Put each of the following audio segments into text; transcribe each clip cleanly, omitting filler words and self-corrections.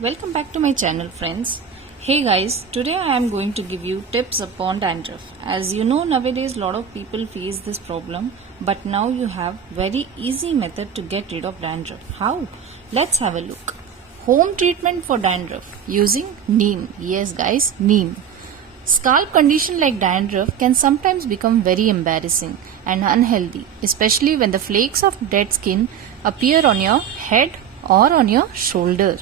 Welcome back to my channel, friends. Hey guys, today I am going to give you tips upon dandruff. As you know, nowadays lot of people face this problem, but now you have very easy method to get rid of dandruff. How? Let's have a look. Home treatment for dandruff using neem. Yes guys, neem. Scalp condition like dandruff can sometimes become very embarrassing and unhealthy, especially when the flakes of dead skin appear on your head or on your shoulder.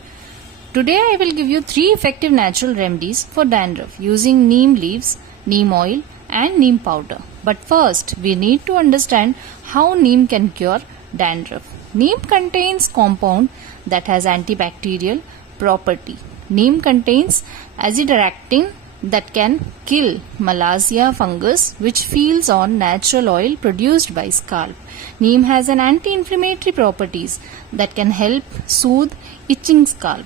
Today I will give you 3 effective natural remedies for dandruff using neem leaves, neem oil and neem powder. But first we need to understand how neem can cure dandruff. Neem contains compound that has antibacterial property. Neem contains acidaractin that can kill malassea fungus which feeds on natural oil produced by scalp. Neem has an anti-inflammatory properties that can help soothe itching scalp.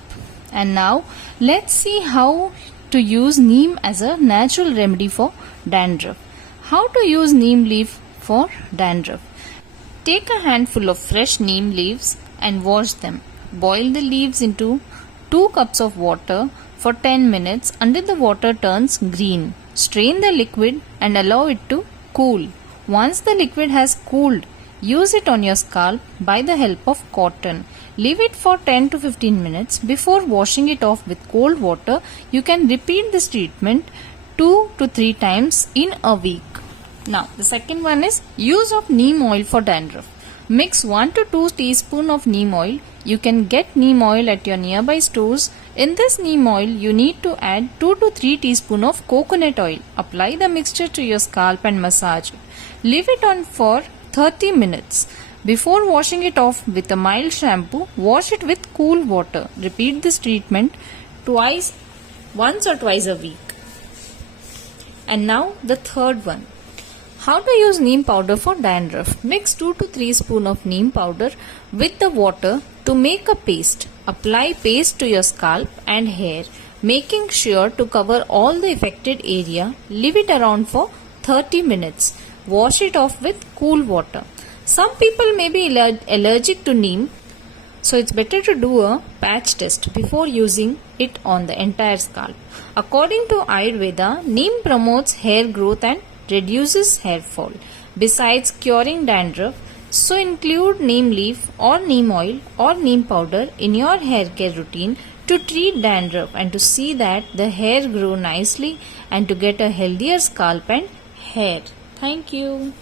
And now let's see how to use neem as a natural remedy for dandruff. How to use neem leaf for dandruff? Take a handful of fresh neem leaves and wash them. Boil the leaves into 2 cups of water for 10 minutes until the water turns green. Strain the liquid and allow it to cool. Once the liquid has cooled, use it on your scalp by the help of cotton. Leave it for 10 to 15 minutes before washing it off with cold water. You can repeat this treatment 2 to 3 times in a week. Now, the second one is use of neem oil for dandruff. Mix 1 to 2 teaspoons of neem oil. You can get neem oil at your nearby stores. In this neem oil, you need to add 2 to 3 teaspoons of coconut oil. Apply the mixture to your scalp and massage it. Leave it on for 30 minutes. Before washing it off with a mild shampoo, wash it with cool water. Repeat this treatment once or twice a week. And now the third one. How to use neem powder for dandruff? Mix 2 to 3 spoons of neem powder with the water to make a paste. Apply paste to your scalp and hair, making sure to cover all the affected area. Leave it around for 30 minutes. Wash it off with cool water. Some people may be allergic to neem, so it's better to do a patch test before using it on the entire scalp. According to Ayurveda, neem promotes hair growth and reduces hair fall. Besides curing dandruff, so include neem leaf or neem oil or neem powder in your hair care routine to treat dandruff and to see that the hair grow nicely and to get a healthier scalp and hair. Thank you.